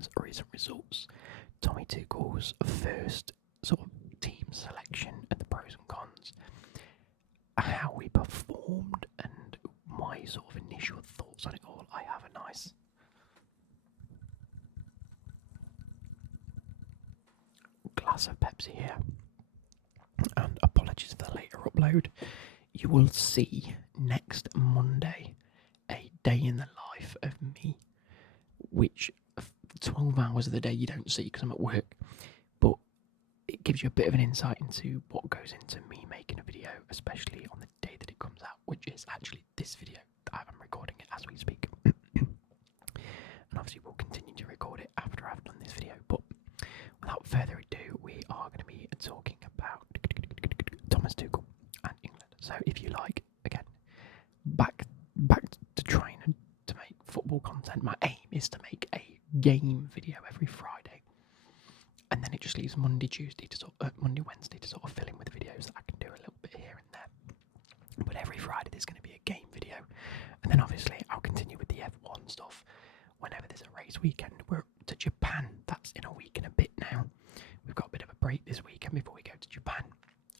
England's recent results, Tommy Tuchel's first sort of team selection and the pros and cons, how we performed, and my sort of initial thoughts on it all. I have a nice glass of Pepsi here, and apologies for the later upload. You will see next Monday a day in the life of me, which 12 hours of the day you don't see because I'm at work, but it gives you a bit of an insight into what goes into me making a video, especially on the day that it comes out, which is actually this video. I'm recording it as we speak. And obviously we'll continue to record it after I've done this video, but without further ado, we are going to be talking about Thomas Tuchel and England. So if you like, again, back to trying to make football content, my aim is to make a game video every Friday, and then it just leaves Monday, Wednesday to sort of fill in with videos that I can do a little bit here and there. But every Friday there's going to be a game video, and then obviously I'll continue with the F1 stuff whenever there's a race weekend. We're to Japan. That's in a week and a bit now. We've got a bit of a break this weekend before we go to Japan,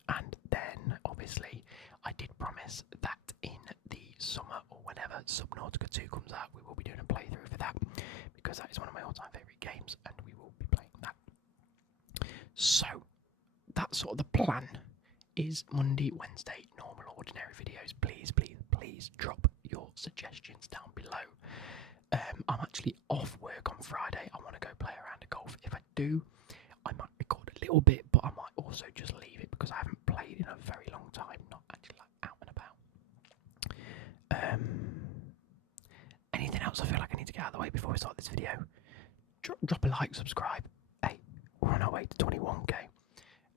and then obviously I did promise that in the summer or whenever Subnautica 2 comes out, we will be doing a playthrough for that, because that is one of my all-time favourite games, and we will be playing that. So that's sort of the plan, is Monday, Wednesday, normal, ordinary videos. Please drop your suggestions down below. I'm actually off work on Friday. I want to go play around of golf. If I do, I might record a little bit, but I might also just leave it because I haven't played in a very long time, not actually like out and about. Anything else I feel like I need to get out of the way before we start this video? Drop a like, subscribe. Hey, we're on our way to 21k.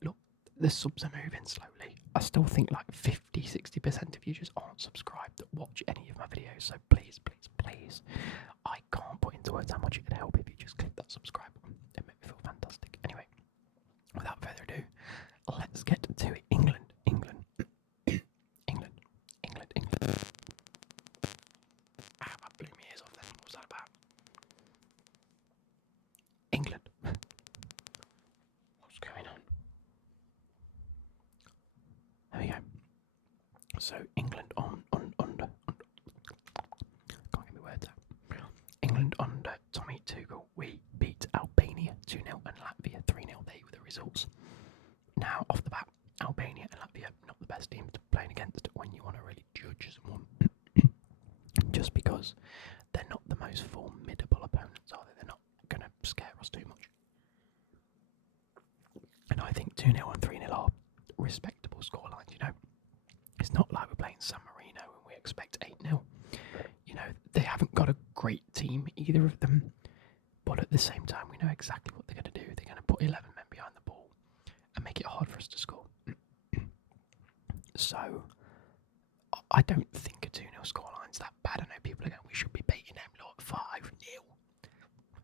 Look, the subs are moving slowly. I still think like 50-60% of you just aren't subscribed that watch any of my videos, so please, I can't put into words how much it could help if you just click that subscribe button. It makes me feel fantastic. Anyway, without further ado, let's get to it. England. I blew my ears off then. What was that about? England. What's going on? There we go. So England under. Can't get my words out. England under Tommy Tuchel. We beat Albania 2-0 and Latvia 3-0. They were the results. Now, off the bat, Albania and Latvia, not the best teams to play against when you want to really judge someone. Just because they're not the most formidable opponents, are they? They're not going to scare us too much. And I think 2-0 and 3-0 are respectable scorelines, you know. It's not like we're playing San Marino and we expect 8-0. You know, they haven't got a great team, either of them. But at the same time, we know exactly what they're going to do. They're going to put 11 men behind the ball and make it hard for us to score. So, I don't think a 2-0 scoreline's that bad. I know people are going, we should be beating them like 5-0.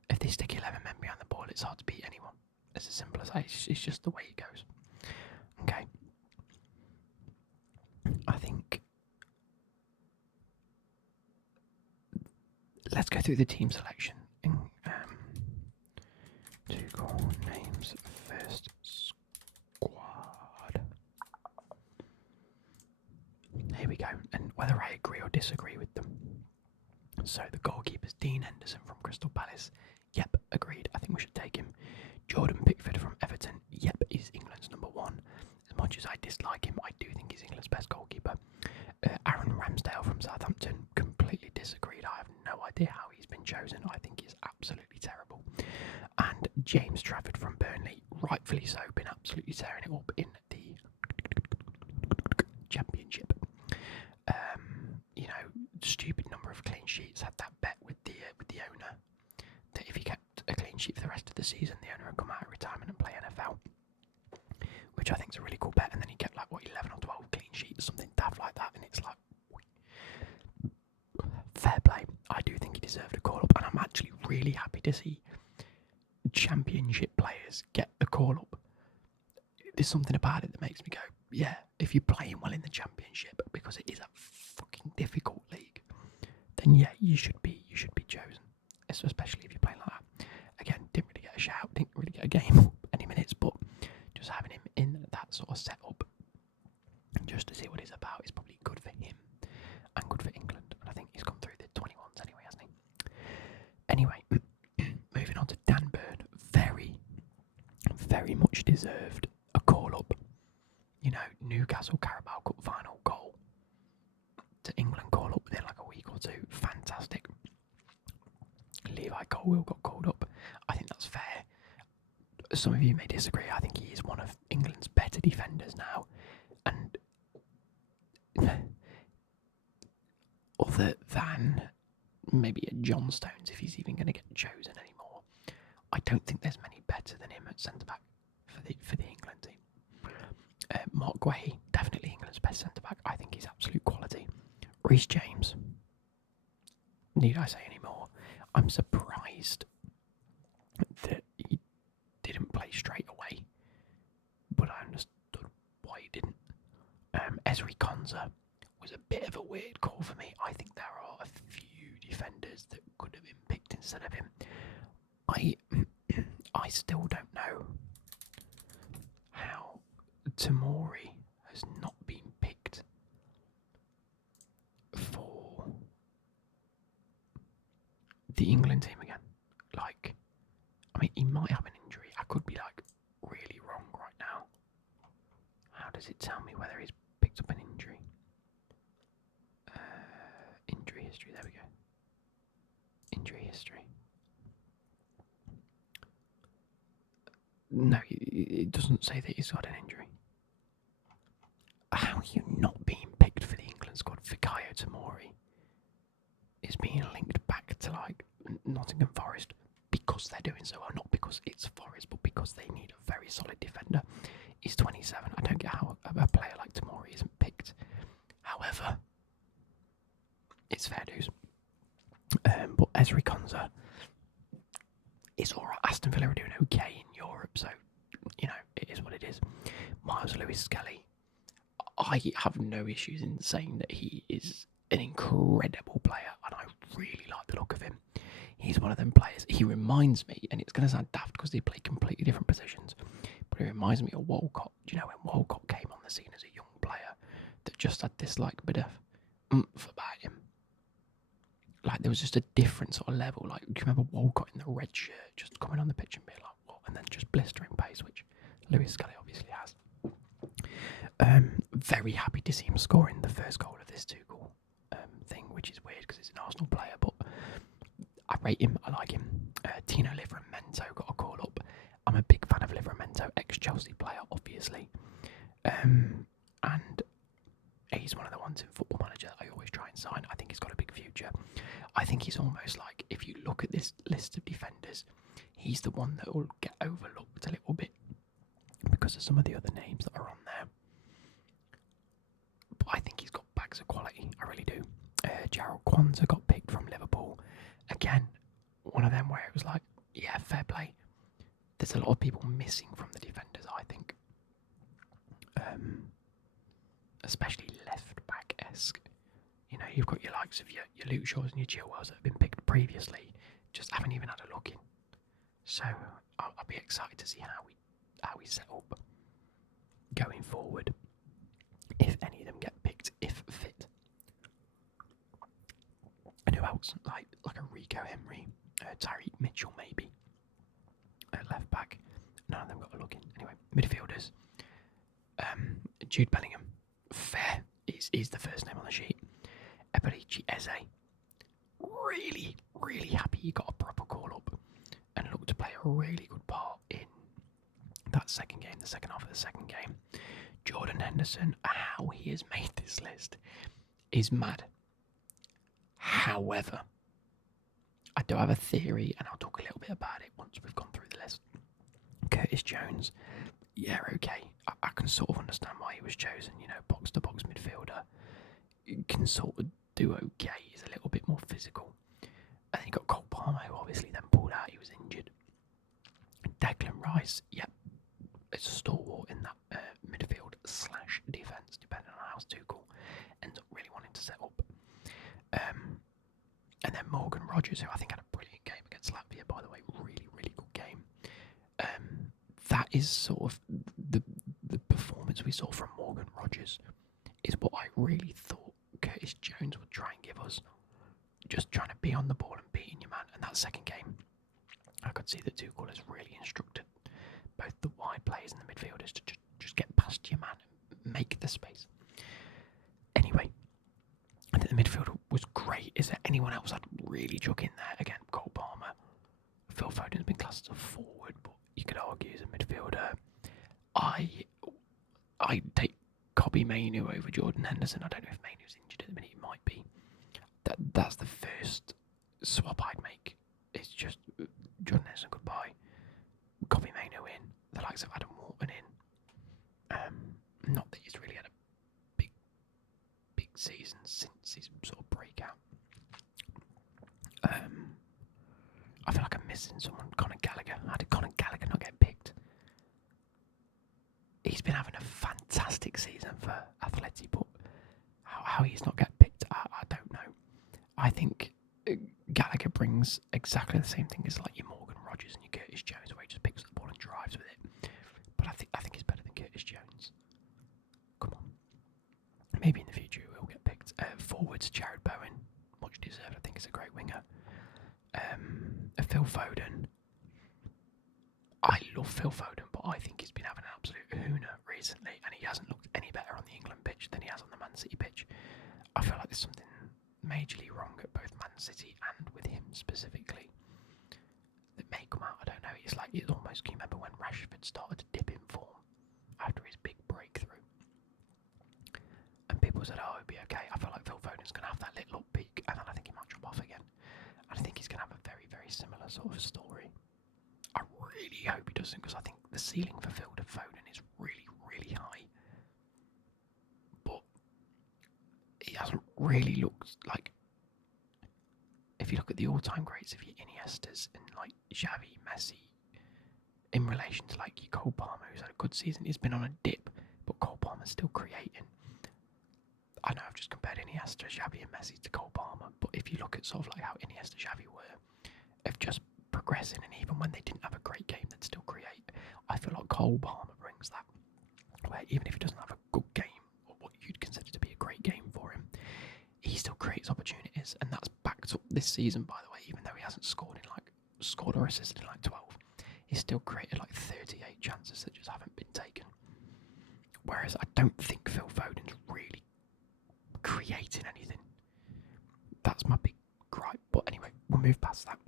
If they stick 11 men behind the ball, it's hard to beat anyone. It's as simple as that. It's just the way it goes. Okay. I think let's go through the team selection. Tuchel names first squad. Here we go. And whether I agree or disagree with them. So the goalkeeper's Dean Henderson from Crystal Palace. Yep, agreed. I think we should take him. Jordan Pickford from Everton. Yep, he's England's number one. As much as I dislike him, I do think he's England's best goalkeeper. Aaron Ramsdale from Southampton. Completely disagreed. I have no idea how he's been chosen. I think he's absolutely terrible. And James Trafford from Burnley. Rightfully so. Been absolutely tearing it up in the Championship. You know, stupid number of clean sheets. Had that bet with the owner that if he kept a clean sheet for the rest of the season, the owner would come out of retirement and play NFL, which I think is a really cool bet. And then he kept like 11 or 12 clean sheets, something daft like that, and it's like fair play. I do think he deserved a call up, and I'm actually really happy to see Championship players get a call up. There's something about it that makes me go, yeah, if you're playing well in the Championship, because it is a fucking difficult league, then yeah, you should be chosen, especially if you're playing like that. Again, game any minutes, but just having him in that sort of setup, just to see what he's about, is probably good for him and good for England. And I think he's gone through the 21s anyway, hasn't he? Anyway, moving on to Dan Burn, very, very much deserved a call up. You know, Newcastle Carabao Cup final goal to England, call up within like a week or two. Fantastic. Levi Colwill got called up. I think that's fair. Some of you may disagree. I think he is one of England's better defenders now. And other than maybe a John Stones, if he's even going to get chosen anymore, I don't think there's many better than him at centre-back for the England team. Mark Guehi, definitely England's best centre-back. I think he's absolute quality. Reece James, need I say any more? I'm surprised that he didn't play straight away, but I understood why he didn't. Ezri Konsa was a bit of a weird call for me. I think there are a few defenders that could have been picked instead of him. I still don't know how Tamori has not been picked for the England team again. Like, I mean, he might have an injury. I could be like really wrong right now. How does it tell me whether he's picked up an injury? Injury history, there we go. Injury history. No, it doesn't say that he's got an injury. How are you not being picked for the England squad? Fikayo Tomori is being linked back to like Nottingham Forest because they're doing so well, not because it's Forest, but because they need a very solid defender. He's 27. I don't get how a player like Tomori isn't picked. However, it's fair dues. But Ezri Konsa is alright. Aston Villa are doing okay in Europe, so you know it is what it is. Miles Lewis-Skelly, I have no issues in saying that he is an incredible player, and I really like the look of him. He's one of them players. He reminds me, and it's going to sound daft because they play completely different positions, but he reminds me of Walcott. Do you know when Walcott came on the scene as a young player that just had this like bit of oomph about him? Like there was just a different sort of level. Like, do you remember Walcott in the red shirt just coming on the pitch and being like, what? And then just blistering pace, which Lewis-Skelly obviously has. Very happy to see him scoring the first goal of this Tuchel thing, which is weird because he's an Arsenal player, but I rate him, I like him. Tino Livramento got a call up. I'm a big fan of Livramento, ex-Chelsea player, obviously. And he's one of the ones in Football Manager that I always try and sign. I think he's got a big future. I think he's almost like, if you look at this list of defenders, he's the one that will get overlooked a little bit because of some of the other names that are on there. But I think he's got bags of quality, I really do. Jarrell Kwanzaa got picked from Liverpool. Again, one of them where it was like, yeah, fair play. There's a lot of people missing from the defenders, I think. Especially left-back-esque. You know, you've got your likes of your Luke Shaws and your Chilwells that have been picked previously, just haven't even had a look in. So I'll be excited to see how we set up going forward, if any of them get picked, if fit. And who else? Like a Rico Henry, Tyreek Mitchell maybe, at left back. None of them got a look in. Anyway, midfielders. Jude Bellingham, fair, is the first name on the sheet. Eberici Eze, really, really happy he got a proper call up and looked to play a really good part in that second game, the second half of the second game. Jordan Henderson, how he has made this list is mad. However, I do have a theory, and I'll talk a little bit about it once we've gone through the list. Curtis Jones, yeah, okay. I can sort of understand why he was chosen, you know, box-to-box midfielder. Can sort of do okay. He's a little bit more physical. And then you got Cole Palmer, who obviously then pulled out. He was injured. Declan Rice, yeah, it's a stalwart in that midfield / defence, depending on how Tuchel ends up really wanting to set up. And then Morgan Rogers, who I think had a brilliant game against Latvia, by the way. Really, really good game. that is sort of the performance we saw from Morgan Rogers is what I really thought Curtis Jones would try and give us. Just trying to be on the ball and beating your man. And that second game, I could see that Tuchel has really instructed both the wide players and the midfielders to just get past your man and make the space. Anyway, I think the midfield was great. Is there anyone else I'd really chuck in there? Again, Cole Palmer. Phil Foden's been classed as a forward, but you could argue as a midfielder. I'd take Kobbie Mainoo over Jordan Henderson. I don't know if Mainoo's injured at the minute. He might be. That's the first swap I'd make. It's just Jordan Henderson goodbye, Kobbie Mainoo in, the likes of Adam Wharton in. Not that he's really had a big season since his sort of breakout. I feel like I'm missing someone. Conor Gallagher. How did Conor Gallagher not get picked? He's been having a fantastic season for Atleti, but how he's not get picked, I don't know. I think Gallagher brings exactly the same thing as like your Morgan Rogers and your Curtis Jones, where he just picks up the ball and drives with it. But I think he's better than Curtis Jones. Come on. Maybe in the future he'll get picked. Forwards, Jared Bowen, much deserved. I think he's a great winger. Phil Foden. I love Phil Foden, but I think he's been having an absolute kahuna recently, and he hasn't looked any better on the England pitch than he has on the Man City pitch. I feel like there's something majorly wrong at both Man City and with him specifically that may come out. I don't know. It's like it's almost. Can you remember when Rashford started to dip in form after his big breakthrough? And people said, "Oh, it'll be okay." I feel like Phil Foden's going to have that little peak, and then I think he might drop off again. And I think he's going to have a very, very similar sort of story. I really hope he doesn't, because I think the ceiling for Phil Foden is really, really high. But he hasn't really looked like. If you look at the all-time greats of your Iniestas and like Xavi, Messi, in relation to like your Cole Palmer, who's had a good season, he's been on a dip, but Cole Palmer's still creating. I know I've just compared Iniesta, Xavi and Messi to Cole Palmer, but if you look at sort of like how Iniesta, Xavi were, of just progressing, and even when they didn't have a great game, they'd still create. I feel like Cole Palmer brings that, where even if he doesn't have a good game, or what you'd consider to be a great game for him, he still creates opportunities, and that's backed up this season, by the way. Even though he hasn't scored or assisted in like 12, he's still created like 38 chances that just haven't been taken. Whereas I don't think Phil Foden's really creating anything. That's my big gripe. But anyway, we'll move past that.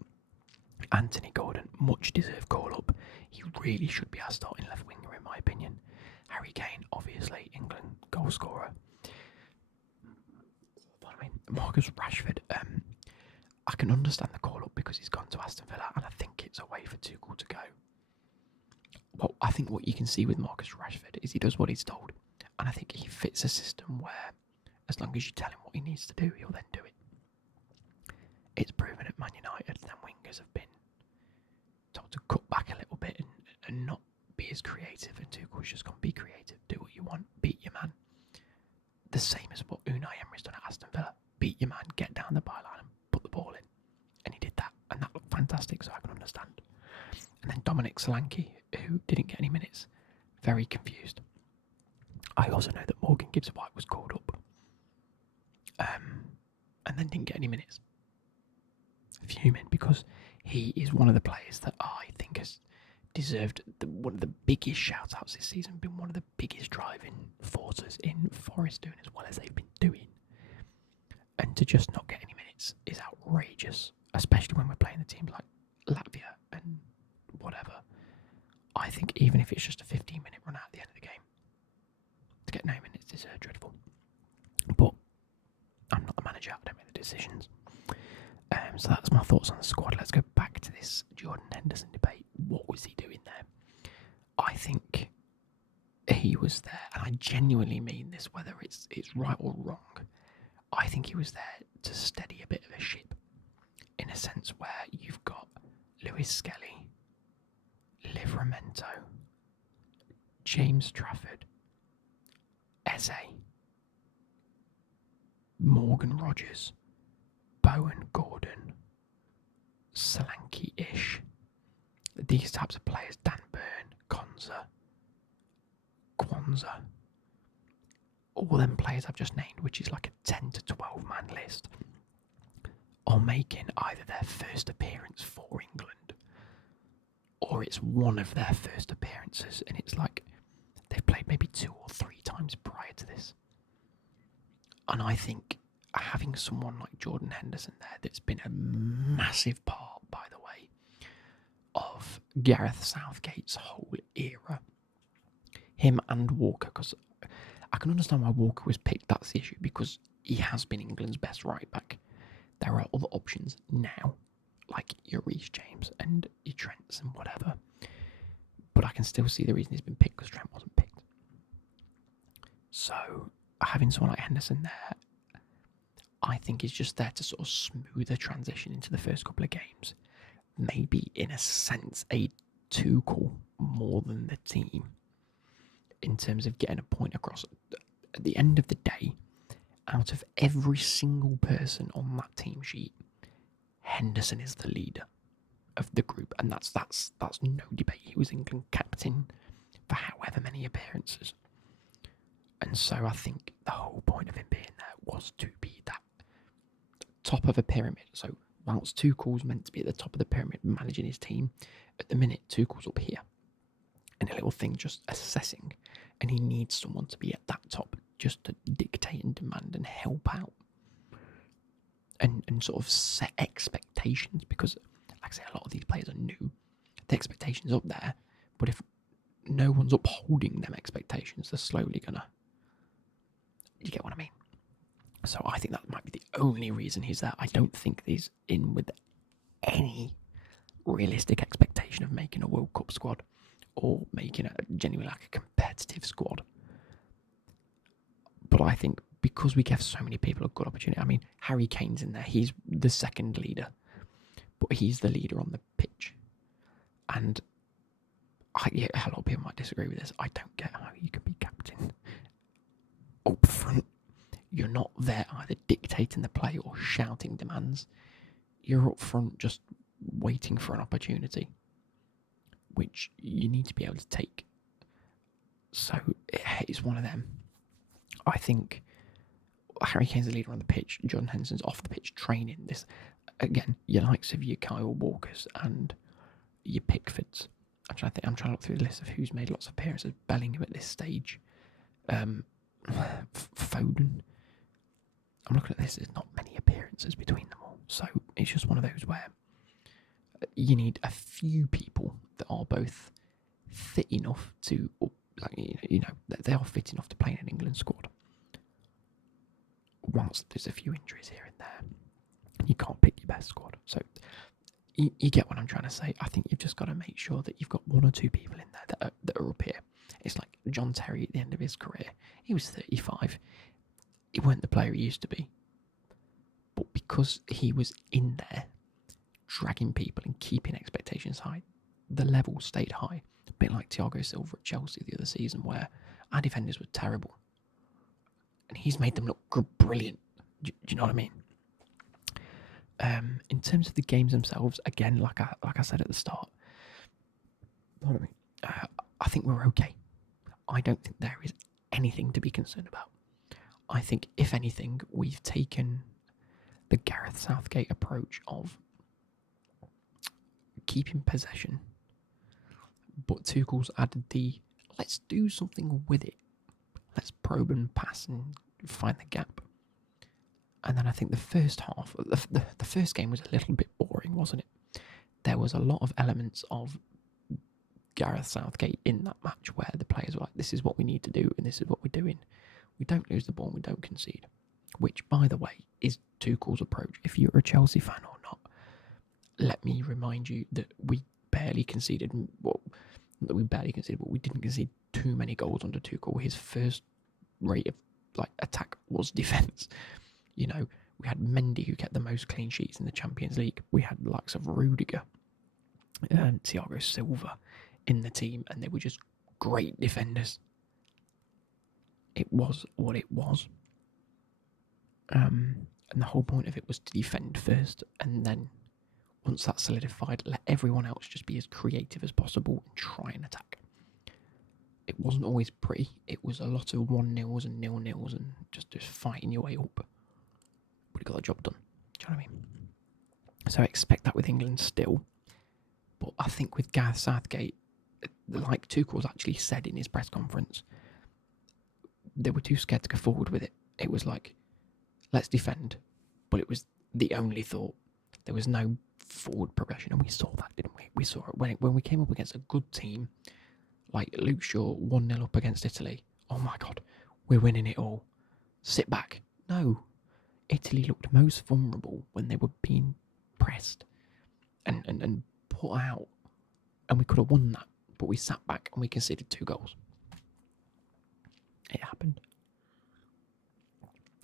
Anthony Gordon, much deserved call up. He really should be our starting left winger, in my opinion. Harry Kane, obviously, England goal scorer. Marcus Rashford, I can understand the call up because he's gone to Aston Villa, and I think it's a way for Tuchel to go. Well, I think what you can see with Marcus Rashford is he does what he's told, and I think he fits a system where, as long as you tell him what he needs to do, he'll then do it. It's proven at Man United that wingers have been told to cut back a little bit and not be as creative, and Tuchel's just gone, be creative, do what you want, beat your man. The same as what Unai Emery's done at Aston Villa. Beat your man, get down the byline and put the ball in. And he did that, and that looked fantastic, so I can understand. And then Dominic Solanke, who didn't get any minutes, very confused. I also know that Morgan Gibbs-White was called up and then didn't get any minutes. Fuming, because he is one of the players that I think has deserved one of the biggest shout-outs this season, been one of the biggest driving forces in Forest doing as well as they've been doing. And to just not get any minutes is outrageous, especially when we're playing the teams like Latvia and whatever. I think even if it's just a 15-minute run out at the end of the game, to get no minutes is dreadful. But I'm not the manager, I don't make the decisions. So that's my thoughts on the squad. Let's go back to this Jordan Henderson debate. What was he doing there? I think he was there, and I genuinely mean this, whether it's right or wrong. I think he was there to steady a bit of a ship, in a sense where you've got Lewis Skelly, Livramento, James Trafford, Eze, Morgan Rogers, Bowen Gordon, Solanke-ish. These types of players, Dan Burn, Kwanzaa, all them players I've just named, which is like a 10 to 12 man list, are making either their first appearance for England or it's one of their first appearances, and it's like they've played maybe 2 or 3 times prior to this. And I think having someone like Jordan Henderson there that's been a massive part, by the way, of Gareth Southgate's whole era, him and Walker, because I can understand why Walker was picked, that's the issue, because he has been England's best right back. There are other options now, like your Reece James and your Trents and whatever, but I can still see the reason he's been picked, because Trent wasn't picked. So having someone like Henderson there, I think is just there to sort of smooth a transition into the first couple of games. Maybe in a sense a Tuchel more than the team in terms of getting a point across. At the end of the day, out of every single person on that team sheet, Henderson is the leader of the group, and that's no debate. He was England captain for however many appearances. And so I think the whole point of him being there was to be that top of a pyramid. So whilst Tuchel's meant to be at the top of the pyramid managing his team, at the minute Tuchel's up here in a little thing just assessing, and he needs someone to be at that top just to dictate and demand and help out and sort of set expectations, because like I say, a lot of these players are new. The expectations up there, but if no one's upholding them expectations, they're slowly gonna, you get what I mean? So I think that might be the only reason he's there. I don't think he's in with any realistic expectation of making a World Cup squad or making a genuinely like a competitive squad. But I think because we give so many people a good opportunity, I mean, Harry Kane's in there. He's the second leader, but he's the leader on the pitch. And a lot of people might disagree with this. I don't get how you can be captain up front. You're not there either dictating the play or shouting demands. You're up front just waiting for an opportunity, which you need to be able to take. So it's one of them. I think Harry Kane's the leader on the pitch. Jordan Henderson's off the pitch training. This, again, your likes of your Kyle Walkers and your Pickfords. I'm trying to look through the list of who's made lots of appearances. Bellingham at this stage. Foden. I'm looking at this, there's not many appearances between them all. So it's just one of those where you need a few people that are both fit enough to, they are fit enough to play in an England squad. Whilst there's a few injuries here and there, you can't pick your best squad. So you get what I'm trying to say. I think you've just got to make sure that you've got 1 or 2 people in there that are up here. It's like John Terry at the end of his career. He was 35. He weren't the player he used to be. But because he was in there, dragging people and keeping expectations high, the level stayed high. A bit like Thiago Silva at Chelsea the other season, where our defenders were terrible. And he's made them look brilliant. Do you know what I mean? In terms of the games themselves, again, like I said at the start, I think we're okay. I don't think there is anything to be concerned about. I think, if anything, we've taken the Gareth Southgate approach of keeping possession, but Tuchel's added the let's do something with it. Let's probe and pass and find the gap. And then I think the first half, the first game was a little bit boring, wasn't it? There was a lot of elements of Gareth Southgate in that match where the players were like, this is what we need to do and this is what we're doing. We don't lose the ball and we don't concede. Which, by the way, is Tuchel's approach. If you're a Chelsea fan or not, let me remind you that we barely conceded. Well, that we barely conceded, but we didn't concede too many goals under Tuchel. His first rate of attack was defence. We had Mendy, who kept the most clean sheets in the Champions League. We had the likes of Rudiger and Thiago Silva in the team, and they were just great defenders. It was what it was. And the whole point of it was to defend first, and then once that's solidified, let everyone else just be as creative as possible and try and attack. It wasn't always pretty. It was a lot of 1-0s and 0-0s and just fighting your way up. But it got the job done. Do you know what I mean? So I expect that with England still. But I think with Gareth Southgate, like Tuchel's actually said in his press conference, they were too scared to go forward with it. It was like, let's defend. But it was the only thought. There was no forward progression. And we saw that, didn't we? We saw it when we came up against a good team, like Luke Shaw 1-0 up against Italy. Oh my God, we're winning it all. Sit back. No. Italy looked most vulnerable when they were being pressed and put out. And we could have won that. But we sat back and we conceded 2 goals. It happened.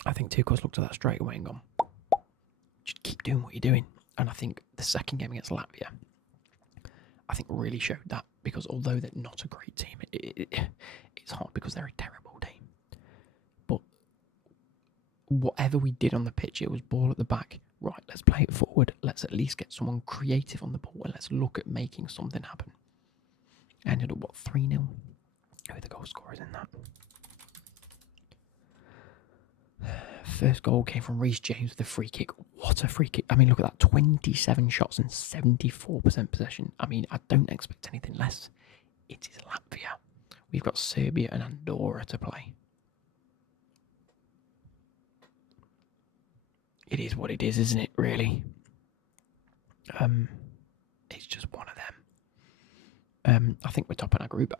I think Tuchel's looked at that straight away and gone, just keep doing what you're doing. And I think the second game against Latvia, I think really showed that, because although they're not a great team, it's hard because they're a terrible team. But whatever we did on the pitch, it was ball at the back. Right, let's play it forward. Let's at least get someone creative on the ball and let's look at making something happen. Ended up, 3-0? Who are the goal scorers in that? First goal came from Reece James with a free kick. What a free kick. I mean, look at that. 27 shots and 74% possession. I mean, I don't expect anything less. It is Latvia. We've got Serbia and Andorra to play. It is what it is, isn't it, really? It's just one of them. I think we're top in our group.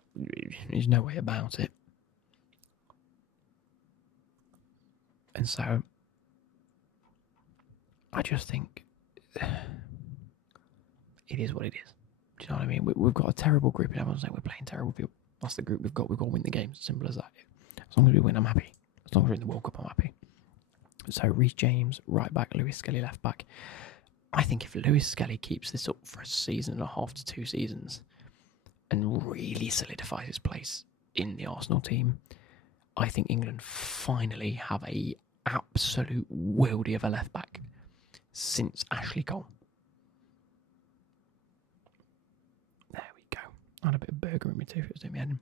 There's no way about it. And so, I just think it is what it is. Do you know what I mean? We've got a terrible group and everyone's saying we're playing terrible people. That's the group we've got. We've got to win the game. Simple as that. As long as we win, I'm happy. As long as we're in the World Cup, I'm happy. So, Reece James, right back. Lewis Skelly, left back. I think if Lewis Skelly keeps this up for a season and a half to 2 seasons and really solidifies his place in the Arsenal team, I think England finally have a absolute worldie of a left back since Ashley Cole. There we go. I had a bit of burger in my tooth. It was doing me head.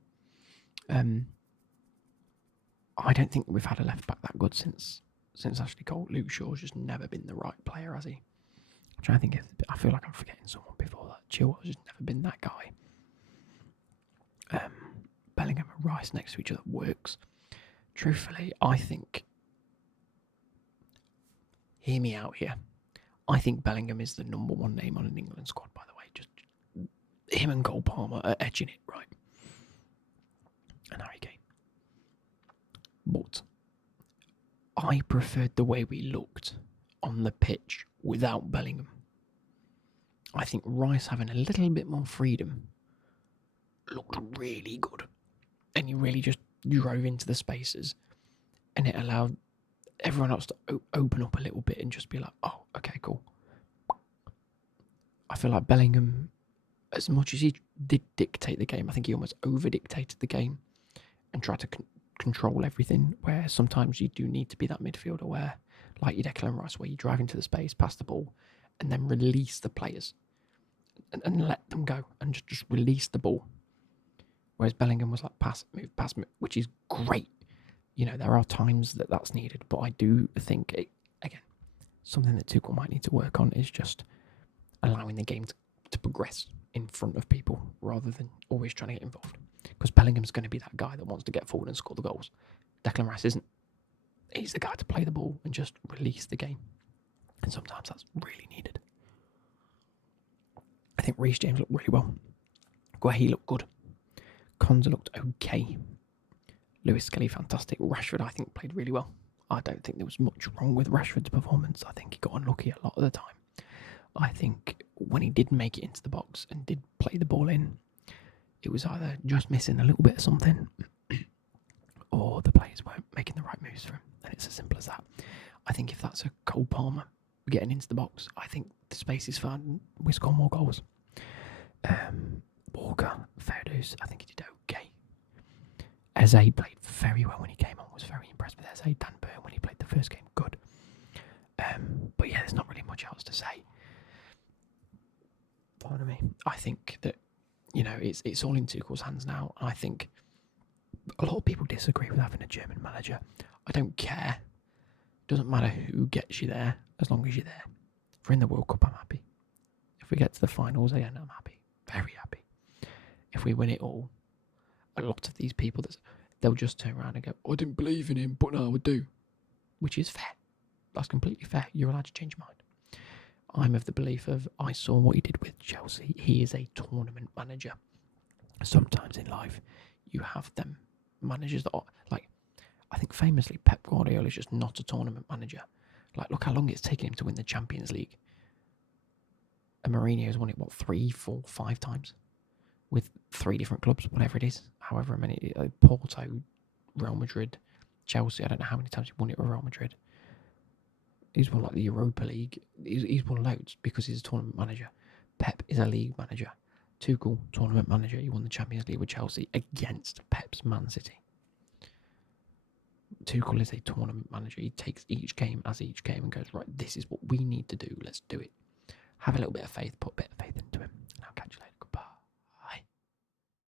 I don't think we've had a left back that good since Ashley Cole. Luke Shaw's just never been the right player, has he? I'm trying to think I feel like I'm forgetting someone before that. Chilwell's just never been that guy. Bellingham and Rice next to each other works. Truthfully, I think, hear me out here, I think Bellingham is the number 1 name on an England squad, by the way. Just him and Cole Palmer are edging it, right? And Harry Kane. But I preferred the way we looked on the pitch without Bellingham. I think Rice having a little bit more freedom looked really good. And he really just drove into the spaces, and it allowed everyone else to open up a little bit and just be like, oh, okay, cool. I feel like Bellingham, as much as he did dictate the game, I think he almost over-dictated the game and tried to control everything, where sometimes you do need to be that midfielder where, like your Declan Rice, where you drive into the space, pass the ball, and then release the players and let them go and just release the ball. Whereas Bellingham was like pass, move, which is great. You know, there are times that's needed, but I do think, again, something that Tuchel might need to work on is just allowing the game to progress in front of people rather than always trying to get involved. Because Bellingham's going to be that guy that wants to get forward and score the goals. Declan Rice isn't. He's the guy to play the ball and just release the game. And sometimes that's really needed. I think Reece James looked really well. Guehi looked good. Konza looked okay. Lewis Skelly, fantastic. Rashford, I think, played really well. I don't think there was much wrong with Rashford's performance. I think he got unlucky a lot of the time. I think when he did make it into the box and did play the ball in, it was either just missing a little bit of something or the players weren't making the right moves for him. And it's as simple as that. I think if that's a Cole Palmer getting into the box, I think the space is found and we score more goals. Walker, fair dues, I think he did okay. Eze played very well when he came on. Was very impressed with Eze. Dan Burn when he played the first game, good. But yeah, there's not really much else to say. Pardon me. I think that, you know, it's all in Tuchel's hands now. I think A lot of people disagree with having a German manager. I don't care. Doesn't matter who gets you there, as long as you're there. If we're in the World Cup, I'm happy. If we get to the finals again, I'm happy. Very happy. If we win it all, a lot of these people, they'll just turn around and go, I didn't believe in him, but now I do. Which is fair. That's completely fair. You're allowed to change your mind. I'm of the belief of, I saw what he did with Chelsea. He is a tournament manager. Sometimes in life, you have them managers that are, like, I think famously Pep Guardiola is just not a tournament manager. Like, look how long it's taken him to win the Champions League. And Mourinho's won it, 3, 4, 5 times? With 3 different clubs, whatever it is. However many, Porto, Real Madrid, Chelsea, I don't know how many times he won it with Real Madrid. He's won like the Europa League. He's won loads because he's a tournament manager. Pep is a league manager. Tuchel, tournament manager. He won the Champions League with Chelsea against Pep's Man City. Tuchel is a tournament manager. He takes each game as each game and goes, right, this is what we need to do. Let's do it. Have a little bit of faith. Put a bit of faith into him. And I'll catch you later.